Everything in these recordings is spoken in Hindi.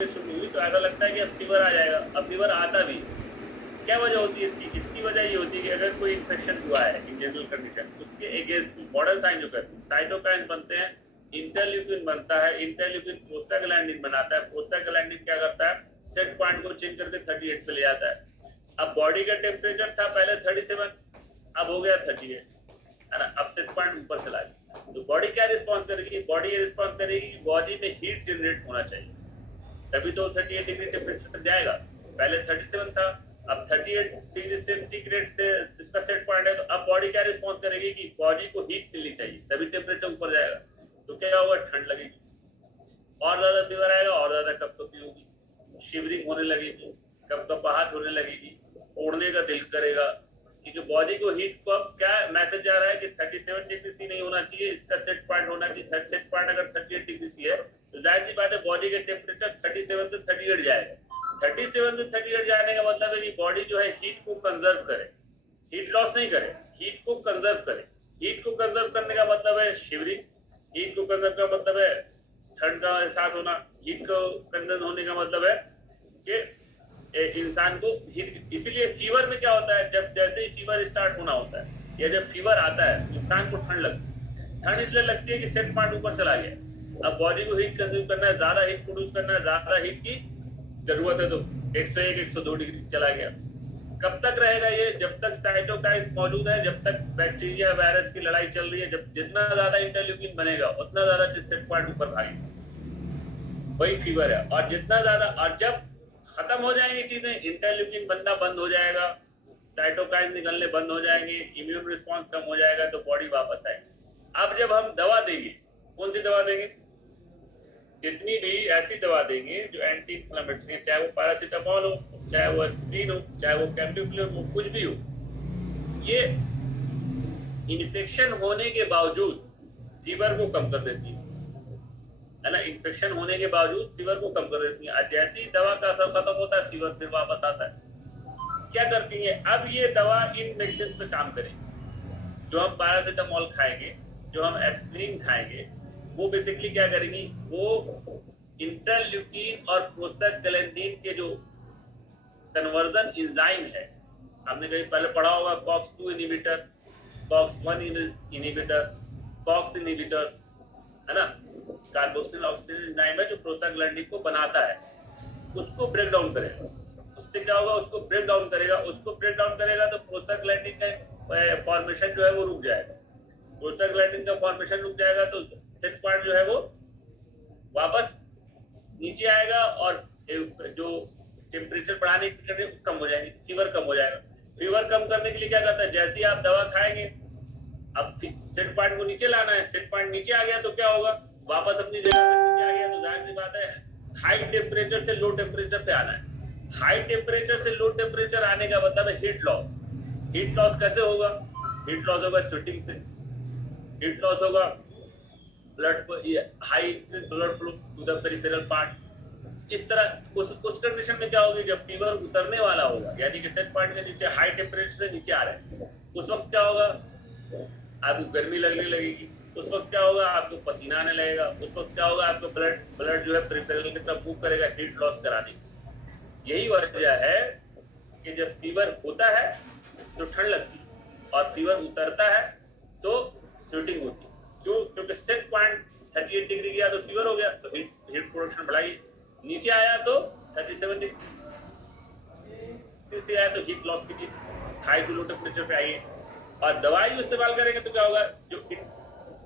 छुट्टी हुई तो ऐसा लगता है कि अब फीवर आ जाएगा। अब फीवर आता भी क्या वजह होती है इसकी वजह ये होती है कि अगर कोई इन्फेक्शन हुआ है इन जनरल कंडीशन, उसके अगेंस्ट मॉडल साइन जो करते हैं, साइटोकाइन बनते हैं, इंटरल्यूकिन बनता है, इंटरल्यूकिन प्रोस्टाग्लैंडिन बनाता है, प्रोस्टाग्लैंडिन क्या करता है, सेट पॉइंट को चेंज करके 38 पे ले जाता है। अब बॉडी का टेम्परेचर था पहले 37, अब हो गया 38, है ना। अब सेट पॉइंट ऊपर चला गया, तो बॉडी क्या रिस्पॉन्स करेगी, बॉडी ये रिस्पॉन्स करेगी कि बॉडी में हीट जनरेट होना चाहिए, तभी तो 38 डिग्री टेम्परेचर तक जाएगा। पहले 37 था, अब 38 डिग्री सेंटीग्रेड से इसका सेट पॉइंट है, तो अब बॉडी क्या रिस्पॉन्स करेगी कि बॉडी को हीट मिलनी चाहिए, तभी टेम्परेचर ऊपर जाएगा। तो क्या होगा, ठंड लगेगी, और ज्यादा फीवर आएगा, और ज्यादा कपकपी होगी, शिवरिंग होने लगेगी, कपकपाहट होने लगेगी, ओढ़ने का दिल करेगा, क्योंकि बॉडी को हीट को अब क्या मैसेज जा रहा है कि 37 डिग्री सी नहीं होना चाहिए, इसका सेट पॉइंट होना चाहिए। सेट पॉइंट अगर 38 डिग्री सी है तो जाहिर सी बात है बॉडी का टेम्परेचर 37 से 38 जाएगा। 37 से 38 जाने का मतलब है कि बॉडी जो है हीट को कंजर्व करे, हीट लॉस नहीं करे, हीट को कंजर्व करे। हीट को कंजर्व करने का मतलब है शिवरिंग, हीट को कंजर्व का मतलब है ठंड का एहसास होना, हीट को कंजर्व होने का मतलब है कि इंसान को हीट। इसीलिए फीवर में क्या होता है, जब जैसे ही फीवर स्टार्ट होना होता है या जब फीवर आता है इंसान को ठंड लगती है। ठंड इसलिए लगती है कि सेट पॉइंट ऊपर चला गया, अब बॉडी को हीट कंज्यूम करना है, ज्यादा हीट प्रोड्यूस करना है, ज्यादा हीट की जरूरत है, तो 101 102 डिग्री चला गया। कब तक रहेगा ये, जब तक साइटोकाइन्स मौजूद है, जब तक बैक्टीरिया वायरस की लड़ाई चल रही है, जब जितना ज्यादा इंटरल्यूकिन बनेगा उतना ज्यादा सेट पॉइंट ऊपर भागेगा, वही फीवर है। और जितना ज्यादा, और जब खत्म हो जाएंगी चीजें, इंटरल्यूकिन बनना बंद हो जाएगा, साइटोकाइन निकलने बंद हो जाएंगे, इम्यून रिस्पांस कम हो जाएगा, तो बॉडी वापस आएगी। अब जब हम दवा देंगे, कौन सी दवा देंगे, जितनी भी ऐसी दवा देंगे जो एंटी इंफ्लेमेटरी है, चाहे वो पैरासीटामोल हो, चाहे वो एस्पिरिन हो, चाहे वो कैम्प्टोफिलिन हो, कुछ भी हो, ये इन्फेक्शन होने के बावजूद फीवर को कम कर देती है ना। इन्फेक्शन होने के बावजूद फीवर को कम कर देती है। जैसे ही दवा का असर खत्म होता है, फीवर फिर वापस आता है। क्या करती है, अब ये दवा इन मेडिसिन पे काम करेगी। जो हम पैरासीटामोल खाएंगे, जो हम एस्पिरिन खाएंगे, वो बेसिकली क्या करेंगी, वो इंटरल्यूकिन और प्रोस्टाग्लैंडिन के जो कन्वर्जन एंजाइम है, हमने कहीं पहले पढ़ा होगा, COX 2 inhibitor, COX 1 inhibitor, COX inhibitors, है ना। कार्बोक्सिल ऑक्सीजन एंजाइम है जो प्रोस्टाग्लैंडिन को बनाता है, उसको ब्रेक डाउन करेगा। उससे क्या होगा, उसको ब्रेक डाउन करेगा, उसको ब्रेक डाउन करेगा तो प्रोस्टाग्लैंडिन का फॉर्मेशन जो है वो रुक जाएगा। प्रोस्टाग्लैंडिन का फॉर्मेशन रुक जाएगा तो सेट पॉइंट जो है वो वापस नीचे आएगा, और जो टेम्परेचर बढ़ाने की कम हो जाएगी, फीवर कम हो जाएगा। फीवर कम करने के लिए क्या करता है, जैसे ही आप दवा खाएंगे, अब सेट पॉइंट को नीचे लाना है, सेट पॉइंट नीचे आ गया तो क्या होगा, वापस अपनी जगह पर नीचे आ गया, तो जाहिर सी बात है हाई टेम्परेचर से लो टेम्परेचर पे आना है। हाई टेम्परेचर से लो टेम्परेचर आने का मतलब है हीट लॉस। हीट लॉस कैसे होगा, हीट लॉस होगा स्वेटिंग से, हीट लॉस होगा blood high blood flow to the peripheral part. इस तरह उस कंडीशन में क्या होगी, जब फीवर उतरने वाला होगा, यानी कि सेट पॉइंट के नीचे हाई टेम्परेचर से नीचे आ रहे हैं, उस वक्त क्या होगा, आपको गर्मी लगने लगेगी। उस वक्त क्या होगा, आपको पसीना आने लगेगा। उस वक्त क्या होगा, आपको ब्लड जो है पेरिफेरल की तरफ मूव करेगा हीट लॉस कराने की। यही वजह है कि जब फीवर होता है तो ठंड लगती है, और फीवर उतरता है तो स्वेटिंग होती है। क्यों, क्योंकि सेट पॉइंट 38 डिग्री गया तो फीवर हो गया, तो हीट प्रोडक्शन बढ़ाई, नीचे आया तो 37 डिग्री से आया तो हीट लॉस कीजिए, हाई टू लो टेम्परेचर पे आइए। और दवाई इस्तेमाल करेंगे तो क्या होगा, जो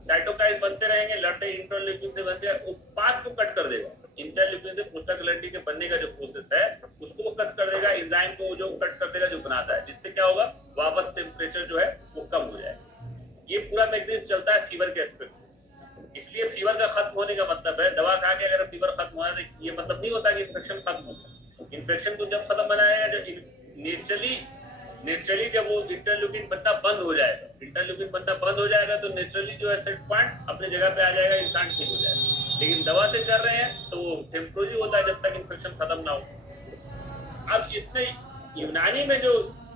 साइटोकाइन बनते रहेंगे, लड़ते इंटरल्यूकिन से बनते हैं, वो पाथ को कट कर देगा। इंटरल्यूकिन से प्रोस्टाग्लैंडिन के बनने का जो प्रोसेस है उसको वो कट कर देगा, एंजाइम को जो कट कर देगा जो बनाता है, जिससे क्या होगा, वापस टेम्परेचर जो है वो कम हो जाएगा। ये पूरा मैकेनिज्म चलता है फीवर के एस्पेक्ट। इसलिए फीवर का खत्म होने का मतलब है, दवा खा के अगर फीवर खत्म हो जाए, ये मतलब नहीं होता कि इन्फेक्शन खत्म हो गया। इन्फेक्शन तो जब खत्म बनाएगा जब नेचुरली जब वो इंटरल्यूकिन बनना बंद हो जाएगा, इंटरल्यूकिन बनना बंद हो जाएगा तो नेचुरली जो है सेट पॉइंट अपनी जगह पे आ जाएगा, इंसान ठीक हो जाएगा। लेकिन दवा से कर रहे हैं तो वो टेम्पोररी होता है जब तक इन्फेक्शन खत्म ना हो। अब इसमें यूनानी में जो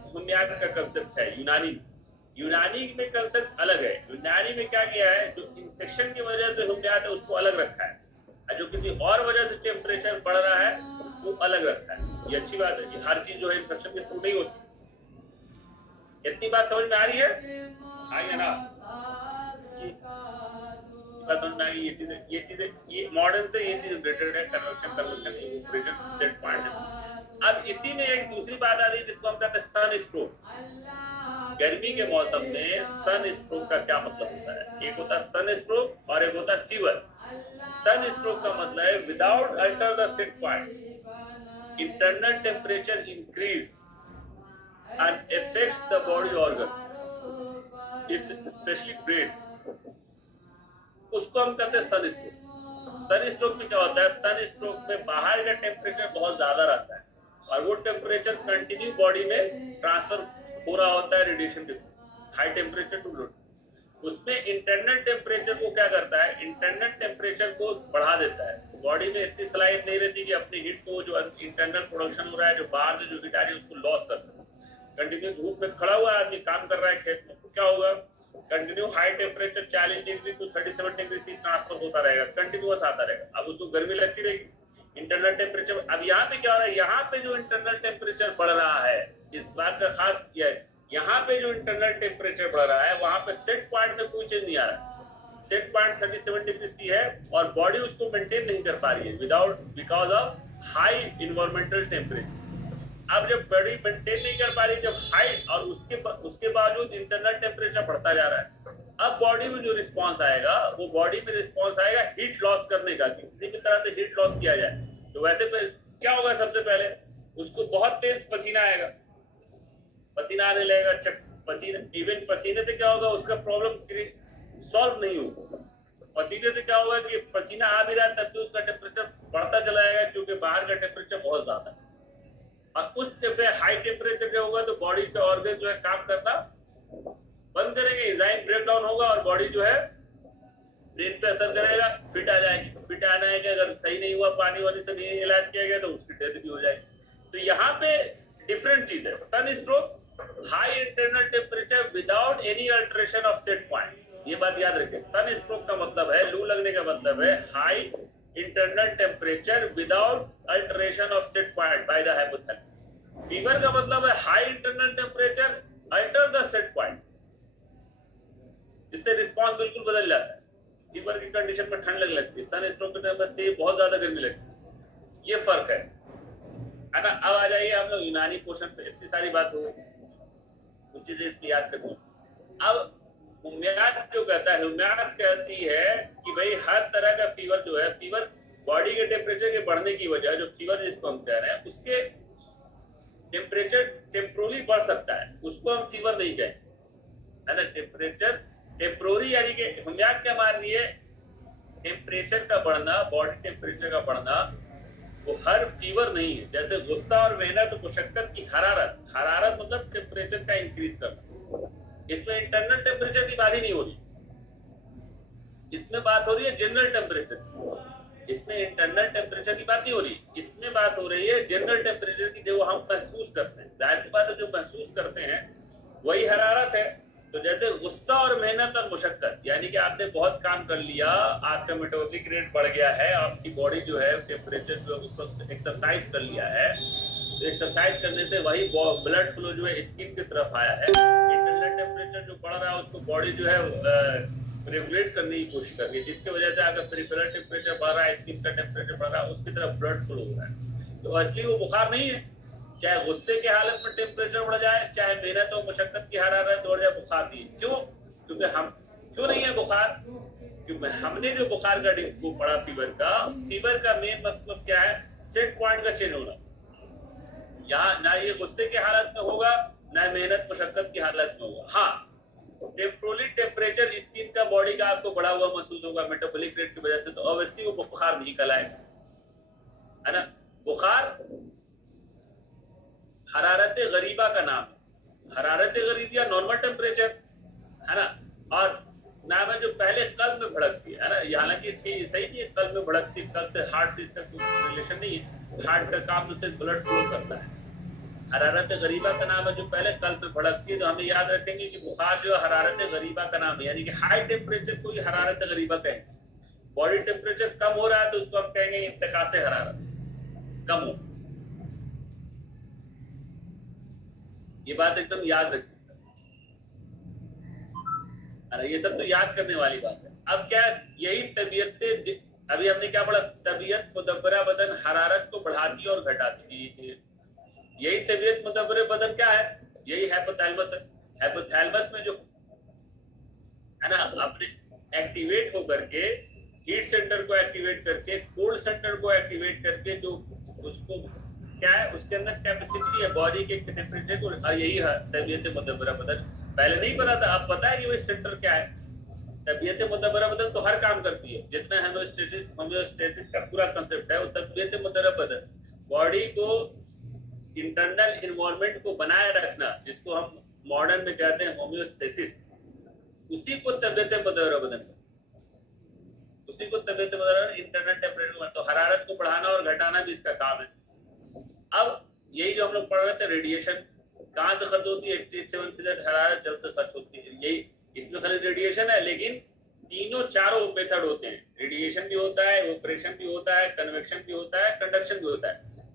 होम्योपैथी का कंसेप्ट है, यूनानी में कंसेप्ट अलग है। यूनानी में क्या किया है, जो इन्फेक्शन की वजह से होम्योपैथी है उसको अलग रखा है जो किसी और वजह से टेम्परेचर बढ़ रहा है वो अलग रखता है। ये अच्छी बात है कि हर चीज जो है इन्फेक्शन के थ्रू नहीं होती। इतनी बात समझ में आ रही है? आई है ना? बात समझ में आ गई? ये चीजें ये मॉडर्न से ये चीज रिलेटेड है, कन्वेक्शन इवेपोरेशन सेट पॉइंट से। अब इसी में एक दूसरी बात आ रही है जिसको हम कहते हैं सन स्ट्रोक। गर्मी के मौसम में सन स्ट्रोक का क्या मतलब होता है? एक होता है सन स्ट्रोक और एक होता है फीवर। सन स्ट्रोक का मतलब है without alter the set point internal temperature increase and affects the body organ, if especially brain, उसको हम कहते हैं सन स्ट्रोक। सन स्ट्रोक में क्या होता है? सन स्ट्रोक में बाहर का टेम्परेचर बहुत ज्यादा रहता है और वो टेम्परेचर कंटिन्यू बॉडी में ट्रांसफर हो रहा होता है रेडिएशन के through, high temperature to low. उसमें इंटरनल टेम्परेचर को क्या करता है? इंटरनल टेम्परेचर को बढ़ा देता है। बॉडी में इतनी सलाहियत नहीं रहती कि अपनी हीट को जो इंटरनल प्रोडक्शन हो रहा है, जो बाहर से जो हीट आ रही है उसको लॉस कर सके। कंटिन्यू धूप में खड़ा हुआ आदमी काम कर रहा है खेत में, तो क्या होगा? Continue high temperature 40 degree to 37 degree C transfer होता रहेगा, कंटिन्यूअस आता रहेगा। अब उसको गर्मी लगती रहेगी। इंटरनल टेम्परेचर अब यहाँ पे क्या हो रहा है? यहाँ पे जो इंटरनल टेम्परेचर बढ़ रहा है, इस बात का खास यह है, यहाँ पे जो इंटरनल टेम्परेचर बढ़ रहा है वहां पे सेट पॉइंट में कोई चेंज नहीं आ रहा है। सेट पॉइंट 37 डिग्री सी है और बॉडी उसको मेंटेन नहीं कर पा रही है without because of high environmental temperature. अब जब बॉडी मेंटेन नहीं कर पा रही, जब हाई और उसके बावजूद इंटरनल टेम्परेचर बढ़ता जा रहा है, अब बॉडी में जो रिस्पांस आएगा वो बॉडी में रिस्पांस आएगा हीट लॉस करने का, कि किसी भी तरह से हीट लॉस किया जाए। तो वैसे क्या होगा? सबसे पहले उसको बहुत तेज पसीना आएगा, पसीना आने लगेगा, इवन पसीने से क्या होगा? उसका प्रॉब्लम सॉल्व नहीं होगा। पसीने से क्या होगा कि पसीना आ भी रहा है तब भी उसका टेम्परेचर बढ़ता चला जाएगा क्योंकि बाहर का टेम्परेचर बहुत ज्यादा है। और उस पे हाई टेम्परेचर क्या होगा तो बॉडी के ऑर्गन जो है काम करना बंद करेंगे, एंजाइम ब्रेक डाउन होगा और बॉडी जो है ब्रेन पे असर करेगा, फिट आ जाएगी। तो फिट आना है कि अगर सही नहीं हुआ, पानी वानी से नहीं इलाज किया गया तो उसकी डेथ भी हो जाएगी। तो यहाँ पे डिफरेंट चीज है। Sun stroke, high internal temperature without any alteration of set point. ये बात याद रखें। सन स्ट्रोक का मतलब है, लू लगने का मतलब है high internal temperature without alteration of set point by the hypothalamus. Fever का मतलब है high internal temperature alter the set point, इससे रिस्पांस बिल्कुल बदल जाता है। फीवर की कंडीशन में ठंड लगने लगती है, सन स्ट्रोक के टाइम पर बहुत ज्यादा गर्मी लगती है। ये फर्क है ना? अब आ जाइए हम लोग यूनानी पोर्शन पे। इतनी सारी बात हो, कुछ चीजें इसमें याद करनी। अब होम्योपैथ जो कहता है, होम्योपैथ कहती है कि भाई हर तरह का फीवर जो है, फीवर बॉडी के टेम्परेचर के बढ़ने की वजह, जो फीवर जिसको हम कह रहे हैं उसके टेम्परेचर टेम्पोरली बढ़ सकता है, उसको हम फीवर नहीं कहेंगे, है ना? टेम्परेचर टेम्पोररी, यानी कि होम्योपैथ क्या मान रही है? टेम्परेचर का बढ़ना, बॉडी टेम्परेचर का बढ़ना वो हर फीवर नहीं है। जैसे गुस्सा और मेहनत और मुशक्कत की हरारत, हरारत मतलब टेम्परेचर का इंक्रीज करना। इसमें इंटरनल टेम्परेचर की बात ही नहीं हो रही, इसमें बात हो रही है जनरल टेम्परेचर। इसमें इंटरनल टेम्परेचर की बात नहीं हो रही, इसमें बात हो रही है जनरल टेम्परेचर की, जो हम महसूस करते हैं। जाहिर सी बात है, जो महसूस करते हैं वही हरारत है। तो जैसे गुस्सा और मेहनत और मुशक्कत, यानी कि आपने बहुत काम कर लिया, आपका मेटाबॉलिक रेट बढ़ गया है, आपकी बॉडी जो है टेम्परेचर जो है उस वक्त एक्सरसाइज कर लिया है, तो एक्सरसाइज करने से वही ब्लड फ्लो जो है स्किन की तरफ आया है। इंटरनल टेम्परेचर जो बढ़ रहा है उसको बॉडी जो है रेगुलेट करने की कोशिश कर रही है, जिसकी वजह से अगर पेरिफेरल टेम्परेचर बढ़ रहा है, स्किन का टेम्परेचर बढ़ रहा है, उसकी तरफ ब्लड फ्लो हो रहा है। तो असली वो बुखार नहीं है। चाहे गुस्से की हालत में टेम्परेचर बढ़ जाए, चाहे मेहनत और मुशक्कत की हरारत बढ़ जाए, बुखार नहीं है। क्यों? क्योंकि हम क्यों नहीं है बुखार? क्योंकि हमने जो बुखार का वो पढ़ा फीवर का मेन मतलब क्या है? सेट पॉइंट का चेंज होना। यहाँ ना ये गुस्से की हालत में होगा, ना मेहनत मुशक्कत की हालत में होगा। हाँ, टेम्पोरली टेम्परेचर स्किन का, बॉडी का आपको बढ़ा हुआ महसूस होगा मेटाबॉलिक रेट की वजह से, तो ऑब्वियसली वो बुखार नहीं कहलाएगा, है ना? बुखार हरारत गरीबा का नाम है। हरारत गरीबिया नॉर्मल टेम्परेचर, है ना? और नाम है जो पहले कल्ब में भड़कती है ना? हालांकि ठीक सही नहीं है, कल्ब में भड़कती, कल्ब से हार्ट से इसका कोई रिलेशन नहीं है। हार्ट का काम से ब्लड फ्लो करता है। हरारत गरीबा का नाम है जो पहले कल्ब में भड़कती है। तो हमें याद रखेंगे कि बुखार जो हरारत गरीबा का नाम है, यानी कि हाई टेम्परेचर को ही हरारत गरीबा कहेंगे। बॉडी टेम्परेचर कम हो रहा है तो उसको हम कहेंगे इंतकासे हरारत कम हो। ये बात एकदम याद रखिए। अरे ये सब तो याद करने वाली बात है। अब क्या यही तबीयत, अभी हमने क्या पढ़ा, तबीयत मुदब्बरा बदन हरारत को बढ़ाती और घटाती है। यही तबीयत मुदब्बरे बदन क्या है, यही हाइपोथैलेमस है। हाइपोथैलेमस में जो है ना अपने एक्टिवेट होकर के हीट सेंटर को एक्टिवेट करके कोल्ड सेंटर को एक्टिवेट करके जो उसको क्या है उसके अंदर कैपेसिटी है बॉडी के टेम्परेचर को, यही है तबीयत मुदब्बरा बदन। पहले नहीं पता था, अब पता है कि वो सेंटर क्या है। तबीयत मुदब्बरा बदन तो हर काम करती है, जितना होम्योस्टेसिस का पूरा कंसेप्ट है वो तबीयत मुदब्बरा बदन बॉडी को इंटरनल इन्वायरमेंट को बनाए रखना, जिसको हम मॉडर्न में कहते हैं होम्योस्टेसिस, उसी को तबीयत मुदब्बरा बदन, उसी को तबीयत मुदब्बरा इंटरनल टेम्परेचर, तो हरारत को बढ़ाना और घटाना भी इसका काम है। अब यही जो हम लोग पढ़ रहे थे रेडिएशन कहाँ से खर्च होती है, 87% हरारत जल से खर्च होती है। यही इसमें खाली रेडिएशन है, लेकिन तीनों चारों मेथड होते हैं। रेडिएशन भी होता है, इवेपोरेशन भी होता है, कन्वेक्शन भी होता है, कंडक्शन भी होता है।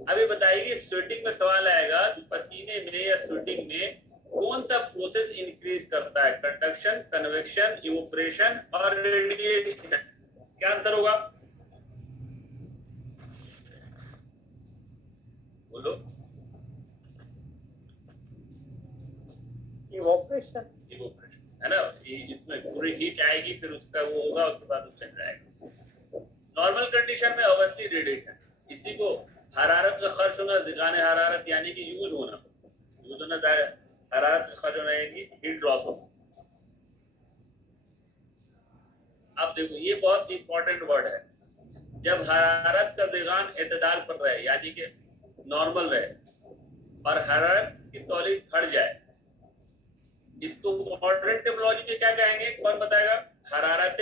अभी बताइए स्वेटिंग में सवाल आएगा पसीने में या स्वेटिंग में कौन सा प्रोसेस इंक्रीज करता है, कंडक्शन, कन्वेक्शन, इवेपोरेशन और रेडिएशन? क्या आंसर होगा बोलो? इवोपरेशन है ना, इसमें पूरी हीट आएगी, फिर उसका वो होगा, उसके बाद वो चल जाएगा। नॉर्मल कंडीशन में ऑब्वियसली रेडिएशन, इसी को हरारत का खर्च होना, ज़िगाने हरारत यानी कि यूज होना हरारत का खर्च होना यानी कि हीट लॉस होना। अब देखो ये बहुत इंपॉर्टेंट वर्ड है, जब हरारत का ज़िगान एतदाल पर रहे यानी कि नॉर्मल रहे और हरारत की तौलीद बढ़ जाए, इसको मॉडर्न टेक्नोलॉजी में क्या कहेंगे, कौन बताएगा? हरारत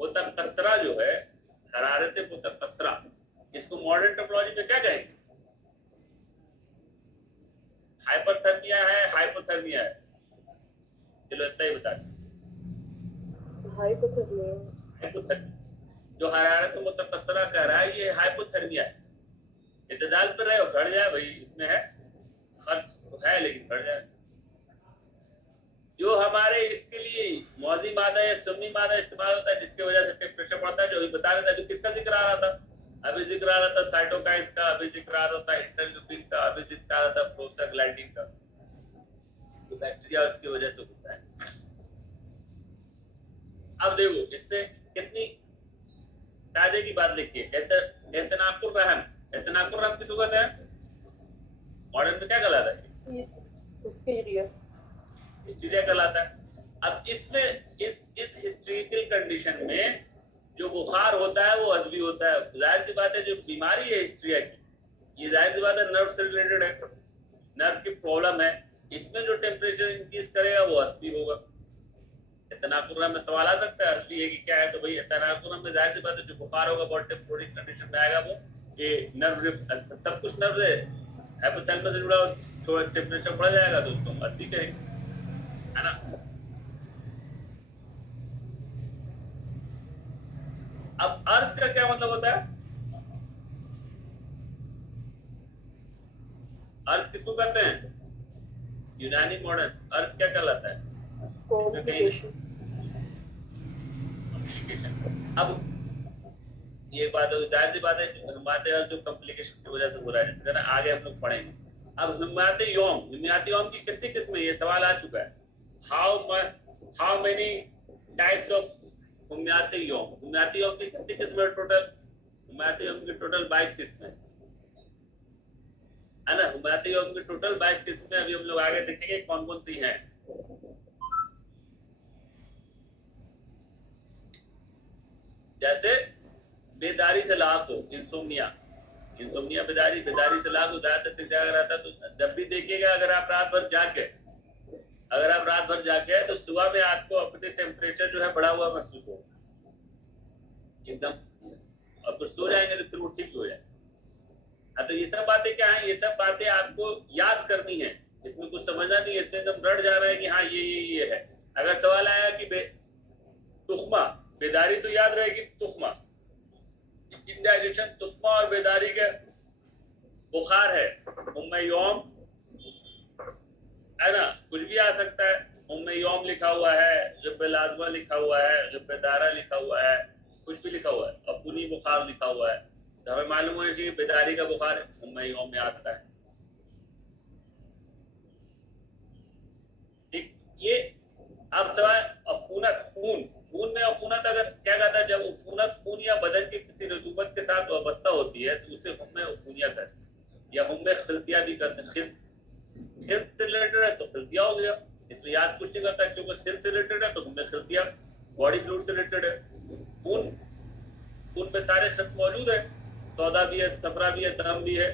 मुतकस्सरा जो है, हरारत मुतकस्सरा, इसको मॉडर्न टेक्नोलॉजी में क्या कहेंगे? हाइपरथर्मिया है, हाइपोथर्मिया है? चलो इतना ही बता दें। हाइपोथर्मिया जो हरारत मुतकस्सरा कह रहा है ये हाइपोथर्मिया है। इतदाल पर रहे और बढ़ जाए, भाई इसमें है खर्च है लेकिन बढ़ जाए। जो हमारे इसके लिए मौजी मादा या सुन्नी मादा इस्तेमाल होता है, जिसकी वजह से टेम्परेचर बढ़ता है, जो अभी बता रहा था, जो किसका जिक्र आ रहा था, अभी जिक्र आ रहा था साइटोकाइन्स का, अभी जिक्र आ रहा था इंटरल्यूकिन का, अभी जिक्र आ रहा था प्रोस्टाग्लैंडिन का, जो बैक्टीरिया उसकी वजह से होता है। अब देखो इसने कितनी कायदे की बात लिखी है, एतनाकुर रहम। एतनाकुर रहम किस वक्त है, मॉडर्न में क्या कहलाता है? हिस्टीरिया कहलाता है। अब इसमें इस हिस्टेरिकल कंडीशन में जो बुखार होता है वो अजबी होता है। जाहिर सी बात है जो बीमारी है हिस्टीरिया की, ये जाहिर सी बात है नर्व से रिलेटेड है, नर्व की प्रॉब्लम है। इसमें जो टेम्परेचर इंक्रीज करेगा वो अजबी होगा। तनाकुरम में सवाल आ सकता है असली है कि क्या है, तो भाई तनाकुरम में जाहिर सी बात है जो बुखार होगा बहुत टेम्पोररी कंडीशन में आएगा, वो ये नर्व सब कुछ नर्व है, हाइपोथैलेमस से जुड़ा थोड़ा टेम्परेचर बढ़ जाएगा तो उसको असली कहेंगे, है ना। अब अर्ज का क्या मतलब होता है? अर्ज किसको कहते हैं? यूनानी मॉडर्न अर्ज क्या कहलाता है? कॉम्प्लिकेशन। अब ये बात जाहिर सी बात है जो कॉम्प्लिकेशन की वजह से हो रहा है, जिसका ना आगे हम लोग पढ़ेंगे। अब हिमायत यौम की कितनी किस्में, ये सवाल आ चुका है। हाउ मेनी टाइप्स ऑफ हिमायत यौम की कितनी किस्में टोटल? हिमायत यौम की टोटल 22 किस्में है ना। हिमायत यौम की टोटल 22 किस्में, अभी हम लोग आगे देखेंगे कौन कौन सी हैं। जैसे बेदारी से लाख हो, इंसोम्निया बेदारी से लाख हो, जाग रहा था, तो जब भी देखिएगा अगर आप रात भर जाग गए तो सुबह में आपको अपने टेम्परेचर जो है बढ़ा हुआ महसूस हो एकदम, और फिर सो जाएंगे तो फिर वो ठीक हो जाए। तो ये सब बातें क्या है, ये सब बातें आपको याद करनी है, इसमें कुछ समझना नहीं है, इससे एकदम रट जा रहा है कि हाँ ये है। अगर सवाल आया कि तुखमा बेदारी तो याद रहेगी तुखमा, इंडाइजेशन तुखमा और बेदारी के बुखार है, उम्मे यौम है ना, कुछ भी आ सकता है। उम्मे यौम लिखा हुआ है, गिब्बे लाजमा लिखा हुआ है, गिब्बे दारा लिखा हुआ है, कुछ भी लिखा हुआ है, अफूनी बुखार लिखा हुआ है, तो हमें मालूम होना चाहिए बेदारी का बुखार है, उम्मे यौम में आता है। ठीक, ये अब सवाल अफूनत, खून, खून में अफूनत अगर क्या कहता है, जब अफूनत खून या बदन के किसी रतूबत के साथ वाबस्ता होती है तो उसे हुम्मे अफूनिया कहते हैं, या हुम्मे खिल्तिया भी कहते हैं। खिल्त से रिलेटेड है तो खिल्तिया हो गया, इसमें याद कुछ नहीं करता, क्योंकि खिल्त से रिलेटेड है तो हुम्मे खिल्तिया, बॉडी फ्लूइड से रिलेटेड है। खून, खून में सारे खिल्त मौजूद है, सौदा भी है, सफरा भी है, दम भी है,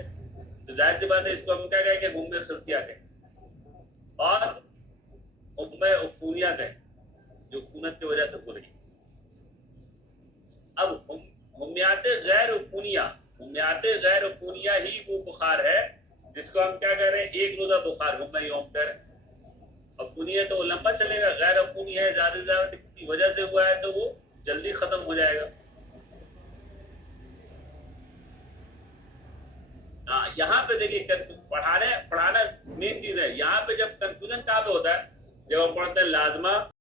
तो जाहिर सी बात है इसको हम क्या कहेंगे, हुम्मे खिल्तिया कहें। और उम्मे उफूनिया कहें, जो खूनत की वजह से हो रही। अब हुम्मियात गैर उफूनिया, हुम्मियात गैर उफूनिया ही वो बुखार है जिसको हम क्या कह रहे हैं, एक रोजा बुखार, हुम्मे यौम कह रहे हैं। अफूनी है तो वो लंबा चलेगा, गैर अफूनी है ज्यादा से ज्यादा किसी वजह से हुआ है तो वो जल्दी खत्म हो जाएगा। हाँ, यहाँ पे देखिए पढ़ाना मेन चीज है। यहाँ पे जब कंफ्यूजन कहाँ पे होता है, जब हम पढ़ते हैं लाजमा